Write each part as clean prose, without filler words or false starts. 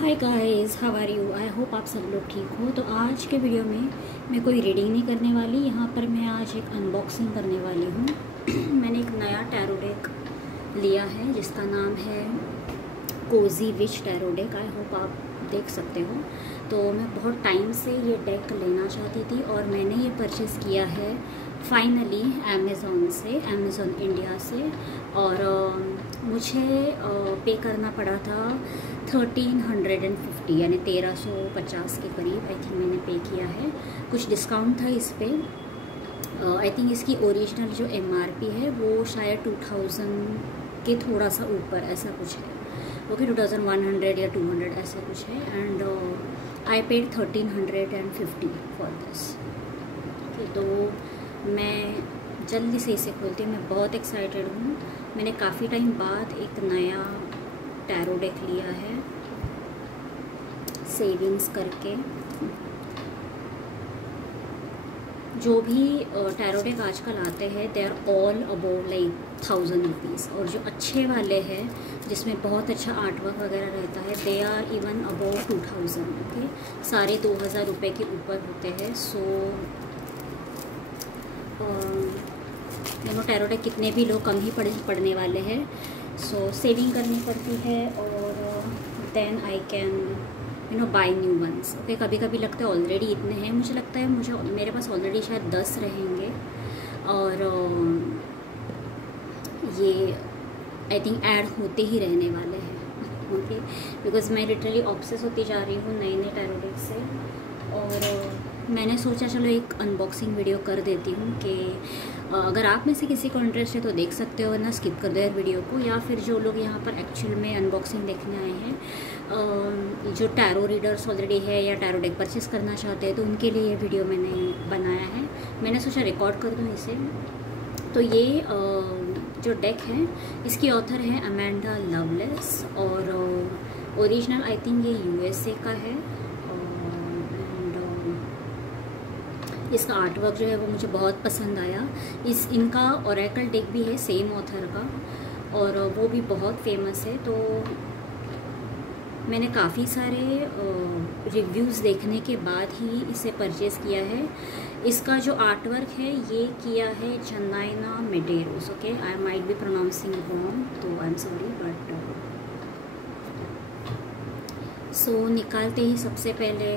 Hi guys, how are you. I hope आप सब लोग ठीक हो। तो आज के वीडियो में मैं कोई रीडिंग नहीं करने वाली, यहाँ पर मैं आज एक अनबॉक्सिंग करने वाली हूँ। मैंने एक नया टैरो डेक लिया है जिसका नाम है cozy witch tarot deck. I hope आप देख सकते हो। तो मैं बहुत टाइम से ये डेक लेना चाहती थी और मैंने ये परचेज़ किया है फाइनली अमेज़ॉन से, अमेज़ॉन इंडिया से। और मुझे पे करना पड़ा था 1350 यानी 1350 के करीब आई थिंक मैंने पे किया है। कुछ डिस्काउंट था इस पर। आई थिंक इसकी ओरिजिनल जो MRP है वो शायद 2000 के थोड़ा सा ऊपर ऐसा कुछ है। ओके 2100 या 200 ऐसा कुछ है। And I paid 1350 for this. तो मैं जल्दी से इसे खोलती हूँ। मैं बहुत एक्साइटेड हूँ। मैंने काफ़ी टाइम बाद एक नया टैरो डेक लिया है सेविंग्स करके। जो भी टैरो डेक आजकल आते हैं they are all about like 1000 rupees, और जो अच्छे वाले हैं जिसमें बहुत अच्छा आर्टवर्क वगैरह रहता है they are even about 2000। Okay, सारे 2000 रुपये के ऊपर होते हैं। सो दोनों टैरो डेक कितने भी लोग कम ही पढ़ने वाले हैं। सो सेविंग करनी पड़ती है और then I can buy new ones. Okay, कभी कभी लगता है ऑलरेडी इतने हैं, मुझे लगता है मेरे पास ऑलरेडी शायद 10 रहेंगे। और ये आई थिंक ऐड होते ही रहने वाले हैं। ओके, बिकॉज मैं लिटरली ऑब्सेस होती जा रही हूँ नए नए टैरो डेक से। और मैंने सोचा चलो एक अनबॉक्सिंग वीडियो कर देती हूँ कि अगर आप में से किसी को इंटरेस्ट है तो देख सकते हो, वरना स्किप कर दो यार वीडियो को। या फिर जो लोग यहाँ पर एक्चुअल में अनबॉक्सिंग देखने आए हैं, जो टैरो रीडर्स ऑलरेडी है या टैरो डेक परचेस करना चाहते हैं, तो उनके लिए ये वीडियो मैंने बनाया है। मैंने सोचा रिकॉर्ड कर दूँ इसे। तो ये जो डेक है इसकी ऑथर है अमेंडा लवलेस और ओरिजिनल आई थिंक ये USA का है। इसका आर्टवर्क जो है वो मुझे बहुत पसंद आया। इनका ओरेकल डेक भी है सेम ऑथर का और वो भी बहुत फेमस है। तो मैंने काफ़ी सारे रिव्यूज़ देखने के बाद ही इसे परचेज़ किया है। इसका जो आर्टवर्क है ये किया है Janaina Medeiros. Okay, I might be pronouncing wrong, तो I am sorry. But so निकालते ही सबसे पहले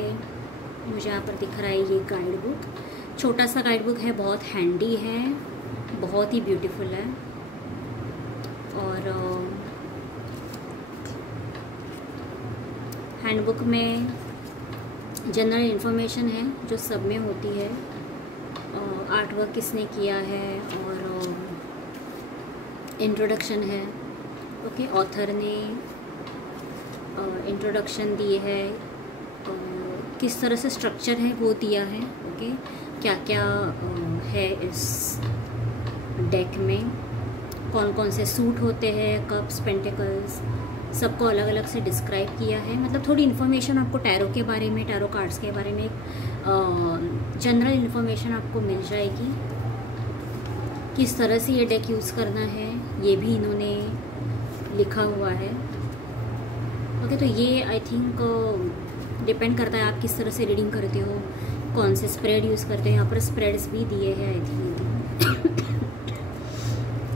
मुझे यहाँ पर दिख रहा है ये गाइड बुक। छोटा सा गाइड बुक है, बहुत हैंडी है, बहुत ही ब्यूटीफुल है। और हैंडबुक में जनरल इन्फॉर्मेशन है जो सब में होती है। आर्टवर्क किसने किया है और इंट्रोडक्शन है। ओके, ऑथर ने इंट्रोडक्शन दी है, किस तरह से स्ट्रक्चर है वो दिया है। ओके, क्या क्या है इस डेक में, कौन कौन से सूट होते हैं, कप्स, पेंटिकल्स, सबको अलग अलग से डिस्क्राइब किया है। मतलब थोड़ी इन्फॉर्मेशन आपको टैरो के बारे में, टैरो कार्ड्स के बारे में जनरल इन्फॉर्मेशन आपको मिल जाएगी। किस तरह से ये डेक यूज़ करना है ये भी इन्होंने लिखा हुआ है। ओके, तो ये आई थिंक डिपेंड करता है आप किस तरह से रीडिंग करते हो, कौन से स्प्रेड यूज़ करते हो। यहाँ पर स्प्रेड्स भी दिए हैं I think.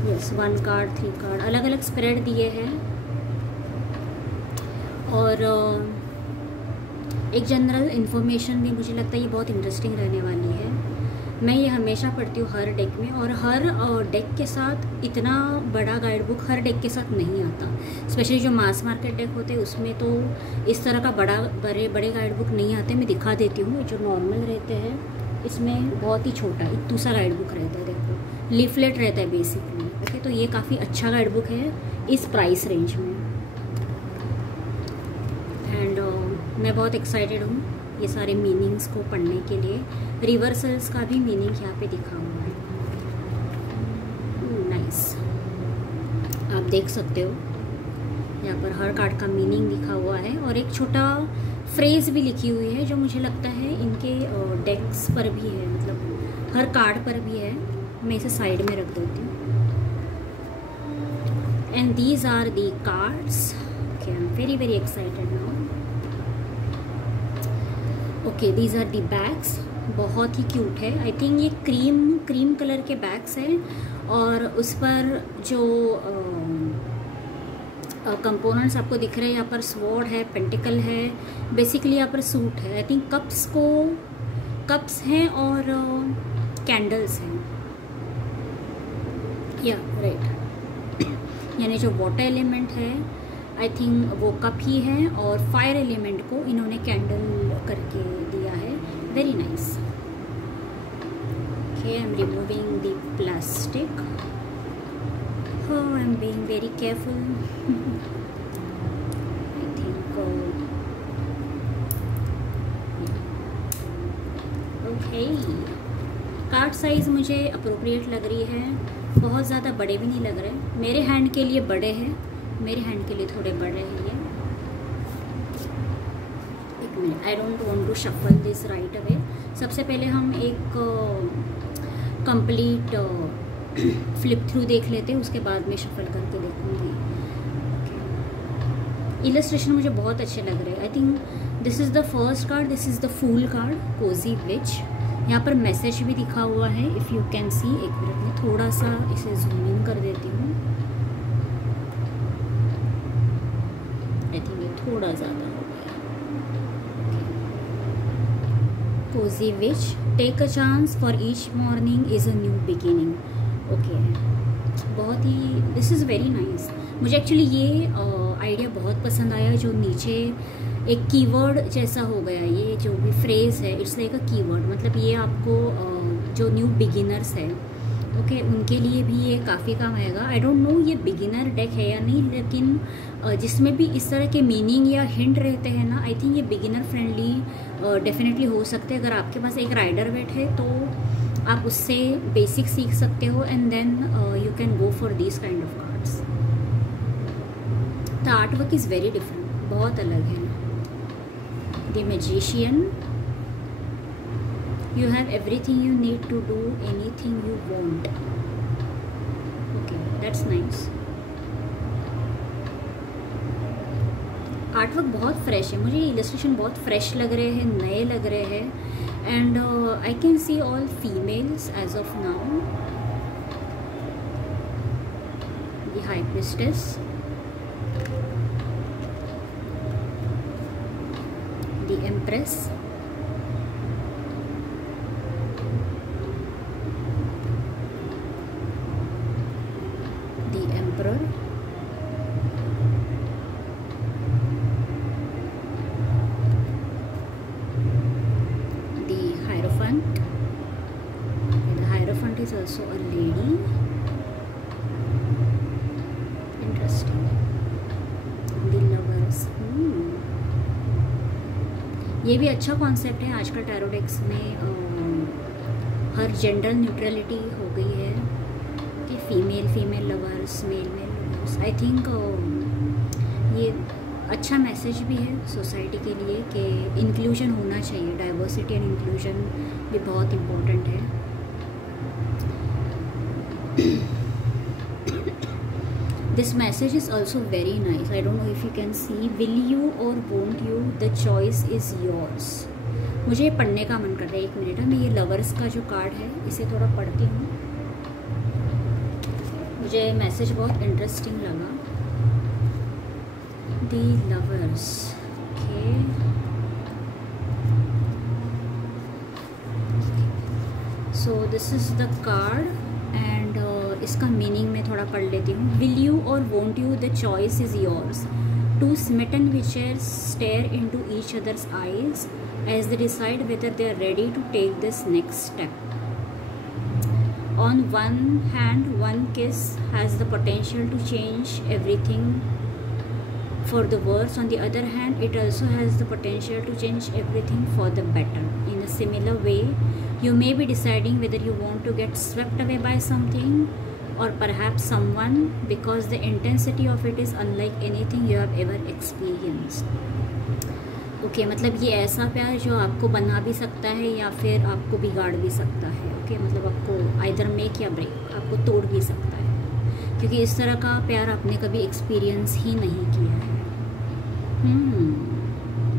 Yes, 1 card 3 card अलग अलग स्प्रेड दिए हैं। और एक जनरल इन्फॉर्मेशन भी मुझे लगता है ये बहुत इंटरेस्टिंग रहने वाली है। मैं ये हमेशा पढ़ती हूँ हर डेक में, और हर डेक के साथ इतना बड़ा गाइड बुक हर डेक के साथ नहीं आता। स्पेशली जो मास मार्केट डेक होते हैं उसमें तो इस तरह का बड़े गाइड बुक नहीं आते। मैं दिखा देती हूँ जो नॉर्मल रहते हैं, इसमें बहुत ही छोटा इतना सा गाइड बुक रहता है। देखो, लीफलेट रहता है बेसिकली। ओके, तो ये काफ़ी अच्छा गाइड बुक है इस प्राइस रेंज में। एंड मैं बहुत एक्साइटेड हूँ ये सारे मीनिंग्स को पढ़ने के लिए। रिवर्सल्स का भी मीनिंग यहाँ पे दिखा हुआ है। नाइस, आप देख सकते हो यहाँ पर हर कार्ड का मीनिंग लिखा हुआ है और एक छोटा फ्रेज़ भी लिखी हुई है जो मुझे लगता है इनके डेक्स पर भी है, मतलब हर कार्ड पर भी है। मैं इसे साइड में रख देती हूँ। And these are the cards. Okay, I'm very excited now. Okay, these are the bags, बहुत ही क्यूट है। आई थिंक ये क्रीम कलर के बैग्स हैं और उस पर जो कंपोनेंट्स आपको दिख रहे हैं, यहाँ पर स्वॉर्ड है, पेंटिकल है, बेसिकली यहाँ पर सूट है। आई थिंक कप्स हैं और कैंडल्स हैं, या राइट, यानी जो वाटर एलिमेंट है आई थिंक वो कप ही है और फायर एलिमेंट को इन्होंने कैंडल करके दिया है। Very nice. Okay, I am removing the plastic. Oh, I'm being very careful. I think okay. Card size मुझे अप्रोप्रिएट लग रही है, बहुत ज़्यादा बड़े भी नहीं लग रहे। मेरे हैंड के लिए बड़े हैं, मेरे हैंड के लिए थोड़े बड़े हैं ये। एक मिनट, I don't want to shuffle this right away. सबसे पहले हम एक कंप्लीट फ्लिप थ्रू देख लेते हैं, उसके बाद में शफल करके देखूंगी। इलस्ट्रेशन मुझे बहुत अच्छे लग रहे हैं। I think this is the first card, this is the fool card, cozy witch. यहाँ पर मैसेज भी दिखा हुआ है, इफ़ यू कैन सी। एक मिनट में थोड़ा सा इसे जूम इन कर देती हूँ। आई थिंक ये थोड़ा ज़्यादा हो गया। Cozy witch, take a chance for each morning is a new beginning. Okay, बहुत ही, दिस इज़ वेरी नाइस। मुझे एक्चुअली ये आइडिया बहुत पसंद आया, जो नीचे एक कीवर्ड जैसा हो गया। ये जो भी फ्रेज़ है, इट्स लाइक अ कीवर्ड, मतलब ये आपको जो न्यू बिगिनर्स है, ओके, उनके लिए भी ये काफ़ी काम आएगा। आई डोंट नो ये बिगिनर डेक है या नहीं, लेकिन जिसमें भी इस तरह के मीनिंग या हिंट रहते हैं ना, आई थिंक ये बिगिनर फ्रेंडली डेफिनेटली हो सकते हैं। अगर आपके पास एक राइडर वेट है तो आप उससे बेसिक सीख सकते हो, and then you can go for this kind of cards. The artwork is very different, बहुत अलग है। The magician, you have everything you need to do anything you want. Okay, that's nice. Art work बहुत fresh है, मुझे illustration बहुत fresh लग रहे हैं, नए लग रहे हैं। And I can see all females as of now. The high priestess, the empress, is also a lady. Interesting. The lovers. ये भी अच्छा कॉन्सेप्ट है। आजकल टैरो डेक्स में हर जेंडर न्यूट्रलिटी हो गई है कि female lovers, male lovers. I think ये अच्छा मैसेज भी है सोसाइटी के लिए कि इंक्लूजन होना चाहिए। डाइवर्सिटी एंड इंक्लूजन भी बहुत इम्पोर्टेंट है। This message is also very nice. I don't know if you can see. Will you or won't you? The choice is yours. मुझे ये पढ़ने का मन कर रहा है। एक मिनट है, मैं ये लवर्स का जो कार्ड है इसे थोड़ा पढ़ती हूँ। मुझे मैसेज बहुत इंटरेस्टिंग लगा। The lovers. Okay. So this is the card. इसका मीनिंग मैं थोड़ा पढ़ लेती हूँ। विल यू और won't you, the choice is yours. Two smitten विचर्स stare into each other's eyes as they decide whether they are ready to take this next step. On one hand one kiss has the potential to change everything for the worse. On the other hand, it also has the potential to change everything for the better. In a similar way, you may be deciding whether you want to get swept away by something or perhaps someone, because the intensity of it is unlike anything you have ever experienced. Okay, मतलब ये ऐसा प्यार जो आपको बना भी सकता है या फिर आपको बिगाड़ भी सकता है। Okay, मतलब आपको either make या break, आपको तोड़ भी सकता है, क्योंकि इस तरह का प्यार आपने कभी एक्सपीरियंस ही नहीं किया है।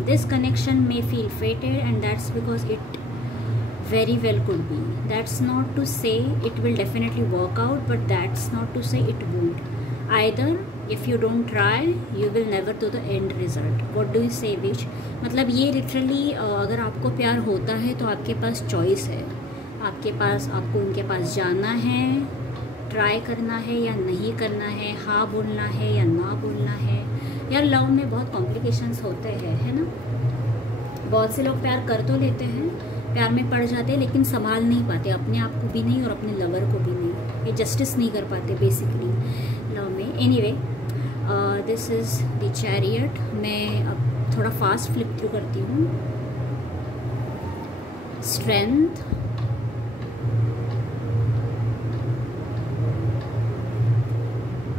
this connection may feel fated, and that's because it very well could be. That's not to say it will definitely work out, but that's not to say it won't either. If you don't try, you will never to the end result. What do you say, Vish? मतलब ये literally अगर आपको प्यार होता है तो आपके पास choice है, आपके पास, आपको उनके पास जाना है, ट्राई करना है या नहीं करना है, हाँ बोलना है या ना बोलना है। यार लव में बहुत कॉम्प्लिकेशंस होते हैं, है ना। बहुत से लोग प्यार कर तो लेते हैं, प्यार में पड़ जाते हैं, लेकिन संभाल नहीं पाते, अपने आप को भी नहीं और अपने लवर को भी नहीं, ये जस्टिस नहीं कर पाते बेसिकली लव में। Anyway, this is the chariot. मैं अब थोड़ा फास्ट फ्लिप थ्रू करती हूँ। Strength,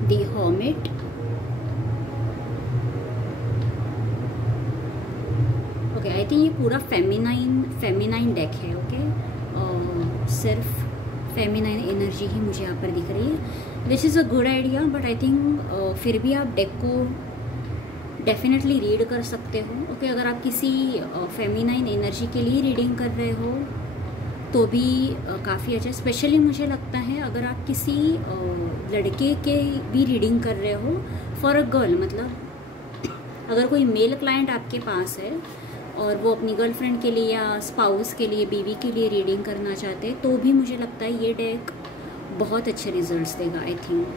the hermit, okay. I think ये पूरा फेमिनाइन डेक है, ओके। सिर्फ फेमिनाइन एनर्जी ही मुझे यहाँ पर दिख रही है, which is a good idea. But I think फिर भी आप डेक को डेफिनेटली रीड कर सकते हो, ओके। अगर आप किसी फेमिनाइन एनर्जी के लिए रीडिंग कर रहे हो तो भी काफ़ी अच्छा। स्पेशली मुझे लगता है अगर आप किसी लड़के के भी रीडिंग कर रहे हो फॉर अ गर्ल, मतलब अगर कोई मेल क्लाइंट आपके पास है और वो अपनी गर्लफ्रेंड के लिए या स्पाउस के लिए, बीवी के लिए रीडिंग करना चाहते हैं, तो भी मुझे लगता है ये डेक बहुत अच्छे रिजल्ट्स देगा, आई थिंक।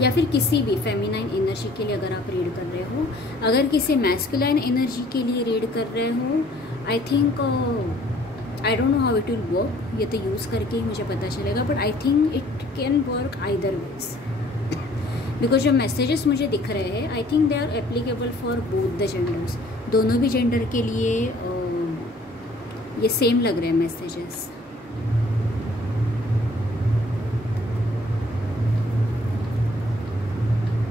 या फिर किसी भी फेमिनाइन एनर्जी के लिए अगर आप रीड कर रहे हो, अगर किसी मैस्कुलाइन एनर्जी के लिए रीड कर रहे हो, I think, I don't know how it will work, ये तो यूज़ करके ही मुझे पता चलेगा, but I think it can work either ways, because जो मैसेजेस मुझे दिख रहे हैं, I think they are applicable for both the genders. दोनों भी जेंडर के लिए ये सेम लग रहे हैं messages.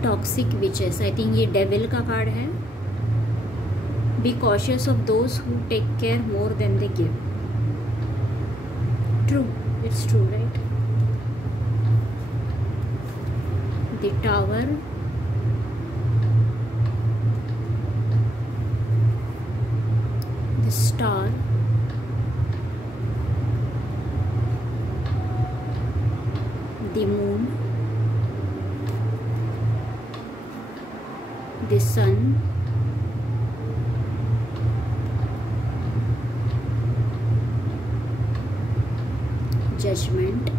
Toxic witches, I think ये डेविल का कार्ड है। Be cautious of those who take care more than they give. True, it's true, right. The Tower, the Star, the Moon, the Sun, Judgment,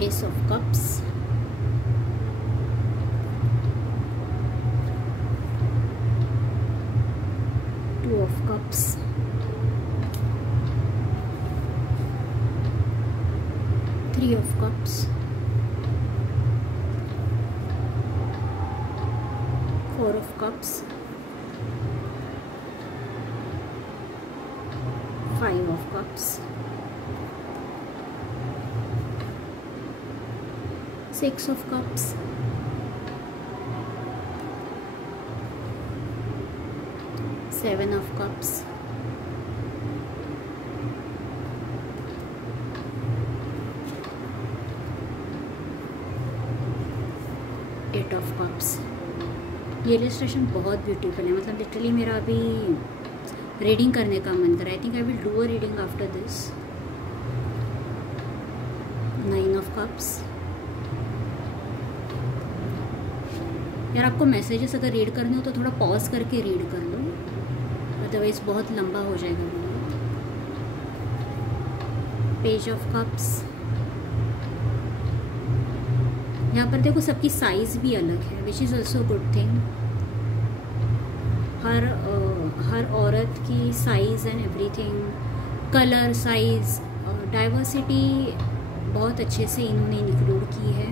Ace of Cups, Two of Cups, Three of Cups, Four of Cups, Five of Cups, Six of Cups, Seven of Cups, Eight of Cups। ये illustration बहुत beautiful है, मतलब literally मेरा अभी reading करने का मन कर रहा है। I think I will do a reading after this. Nine of Cups। यार आपको मैसेजेस अगर रीड करने हो तो थोड़ा पॉज करके रीड कर लो, अदरवाइज बहुत लंबा हो जाएगा वीडियो। पेज ऑफ कप्स, यहाँ पर देखो सबकी साइज़ भी अलग है, which is also good thing. हर औरत की size and everything, colour, size, diversity बहुत अच्छे से इन्होंने इंक्लूड की है।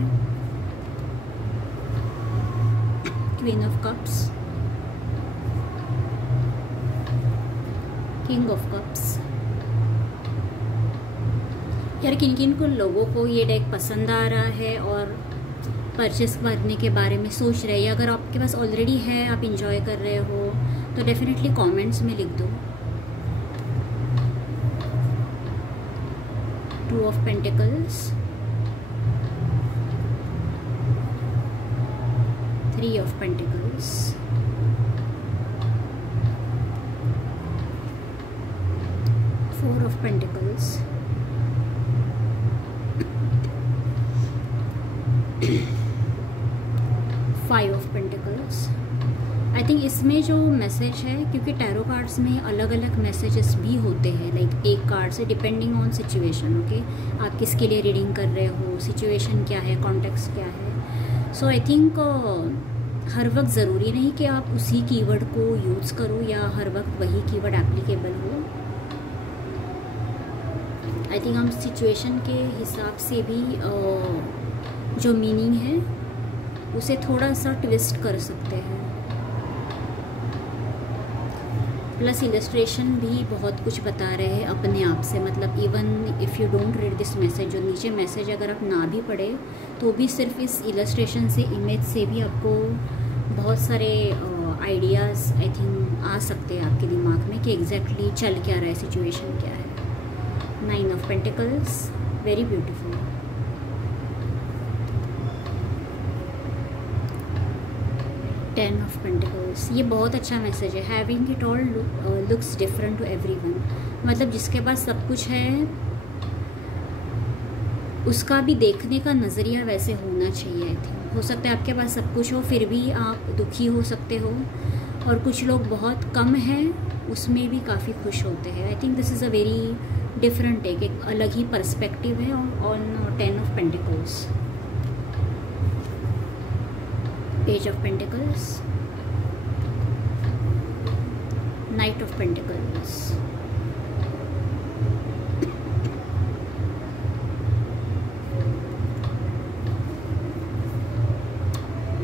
Queen of cups, king of cups. यार किन किन को लोगों को ये डेक पसंद आ रहा है और परचेस करने के बारे में सोच रहे हैं, अगर आपके पास ऑलरेडी है, आप इंजॉय कर रहे हो, तो डेफिनेटली कमेंट्स में लिख दो। 2 of Pentacles, 3 of Pentacles, 4 of Pentacles, 5 of Pentacles। I think इसमें जो मैसेज है, क्योंकि टैरो कार्ड्स में अलग अलग मैसेजेस भी होते हैं, लाइक एक कार्ड से डिपेंडिंग ऑन सिचुएशन। ओके, आप किसके लिए रीडिंग कर रहे हो, सिचुएशन क्या है, कॉन्टेक्स्ट क्या है। सो आई थिंक हर वक्त ज़रूरी नहीं कि आप उसी कीवर्ड को यूज़ करो या हर वक्त वही कीवर्ड एप्लीकेबल हो। आई थिंक हम सिचुएशन के हिसाब से भी जो मीनिंग है उसे थोड़ा सा ट्विस्ट कर सकते हैं। प्लस इलस्ट्रेशन भी बहुत कुछ बता रहे हैं अपने आप से, मतलब even if you don't read this message, जो नीचे मैसेज अगर आप ना भी पढ़े तो भी सिर्फ इस इलस्ट्रेशन से, इमेज से भी आपको बहुत सारे आइडियाज़ आई थिंक आ सकते हैं आपके दिमाग में कि एग्जैक्टली चल क्या रहा है, सिचुएशन क्या है। 9 of pentacles, very beautiful. 10 of pentacles, ये बहुत अच्छा मैसेज है। Having it all looks different to everyone, मतलब जिसके पास सब कुछ है उसका भी देखने का नज़रिया वैसे होना चाहिए। आई थिंक हो सकता है आपके पास सब कुछ हो फिर भी आप दुखी हो सकते हो, और कुछ लोग बहुत कम हैं उसमें भी काफ़ी खुश होते हैं। I think this is a very different take, एक अलग ही पर्सपेक्टिव है on 10 of pentacles. Page of pentacles, knight of pentacles,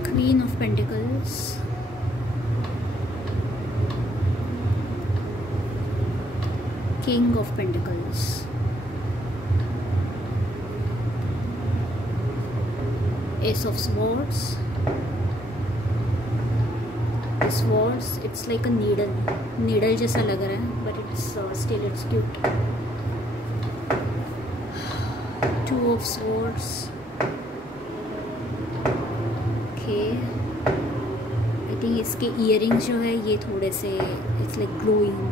queen of pentacles, king of pentacles, ace of swords. Swords, it's like a needle जैसा लग रहा है, but it's still it's cute। 2 of swords, okay। I think इसके earrings जो है ये थोड़े से it's like glowing।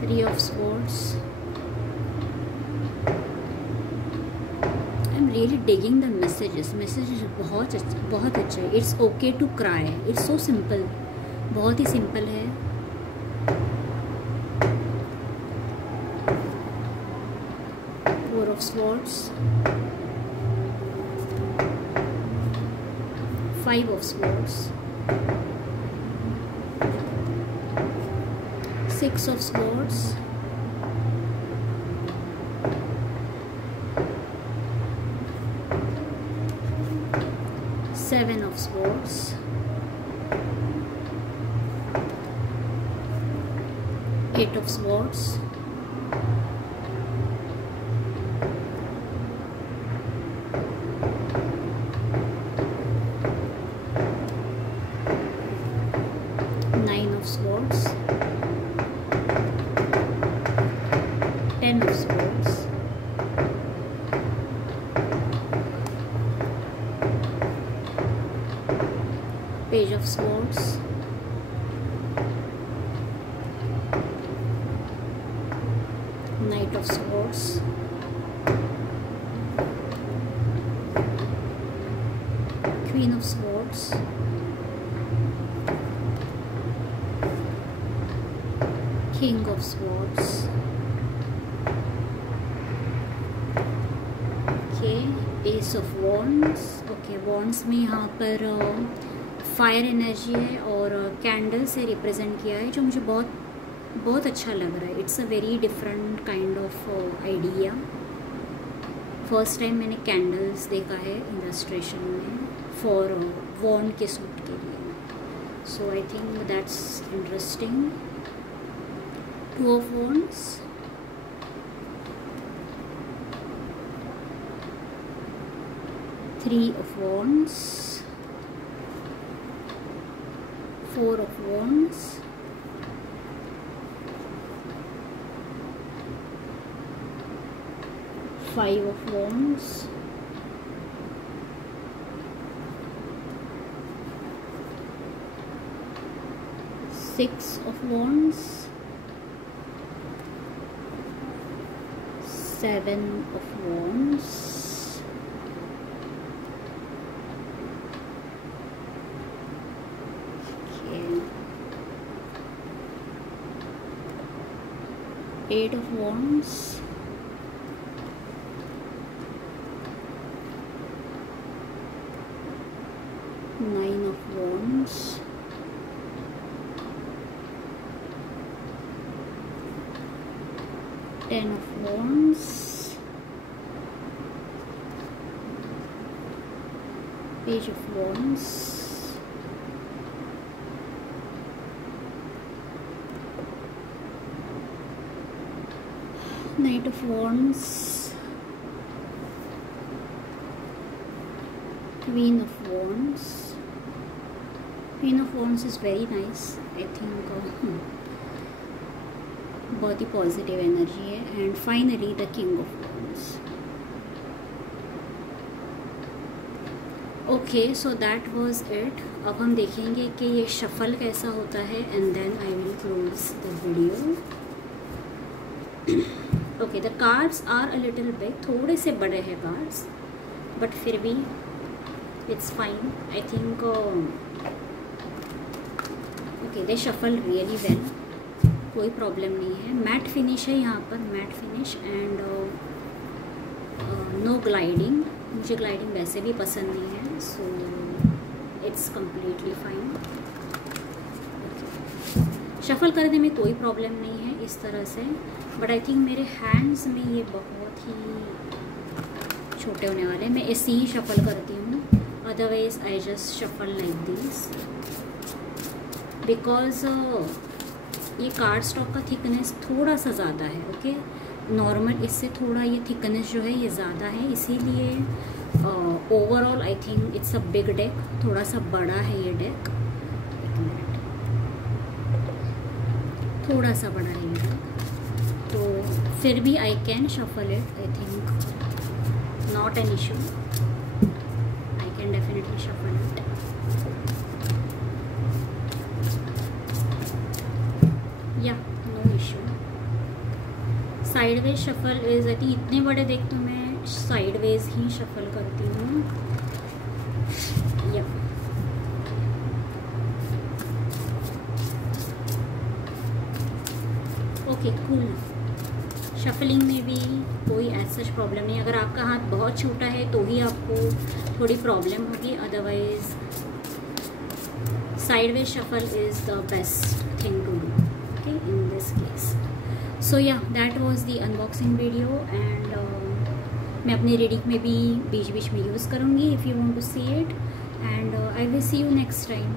3 of swords, really digging the messages बहुत अच्छा है। It's okay to cry, it's so simple, बहुत ही सिंपल है। Four of swords, 5 of swords, 6 of swords, 7 of swords, 8 of swords, 9 of swords, 10 of swords, Page of Swords, Knight of Swords, Queen of Swords, King of Swords, okay, Ace of Wands। Okay, wands में यहाँ पर fire energy है और candle से represent किया है, जो मुझे बहुत अच्छा लग रहा है। It's a very different kind of idea. First time मैंने कैंडल्स देखा है इलस्ट्रेशन में फॉर वॉन्ड के सूट के लिए, so I think that's interesting. 2 of Wands, Three of Wands, 4 of Wands, 5 of Wands, 6 of Wands, 7 of Wands, okay, 8 of Wands, 9 of Wands, 10 of Wands, Page of Wands, Knight of Wands, Queen of Wands. Queen of Wands is very nice, I think. बहुत ही positive energy है. And finally the king of wands. Okay, so that was it. अब हम देखेंगे कि ये shuffle कैसा होता है and then I will close the video. Okay, the cards are a little big, थोड़े से बड़े हैं कार्ड्स, बट फिर भी it's fine. I think okay, they shuffle really well, कोई प्रॉब्लम नहीं है. मैट फिनिश है यहाँ पर, matte finish and no gliding. मुझे ग्लाइडिंग वैसे भी पसंद नहीं है, so it's completely fine. Shuffle करने में कोई प्रॉब्लम नहीं है इस तरह से, बट आई थिंक मेरे हैंड्स में ये बहुत ही छोटे होने वाले हैं. मैं ऐसे ही शफल करती हूँ, otherwise I just shuffle like this, because ये कार्ड स्टॉक का थिकनेस थोड़ा सा ज़्यादा है. ओके, नॉर्मल इससे थोड़ा ये थिकनेस जो है ये ज़्यादा है, इसीलिए overall I think it's a big deck. थोड़ा सा बड़ा है ये डेक, एक मिनट, थोड़ा सा बड़ा है ये डेक, तो फिर भी I can shuffle it. I think not an issue, I can definitely shuffle it. या no issue. Sideways shuffle is, I think इतने बड़े देख तो मैं साइडवेज ही शफल करती हूँ. या ओके, कूल. शफलिंग में भी कोई ऐसा सच प्रॉब्लम नहीं. अगर आपका हाथ बहुत छोटा है तो ही आपको थोड़ी प्रॉब्लम होगी, otherwise sideways shuffle is the best thing to do in this case. So yeah, that was the unboxing video and मैं अपने रीडिंग में भी बीच बीच में यूज़ करूँगी if you want to see it, and I will see you next time.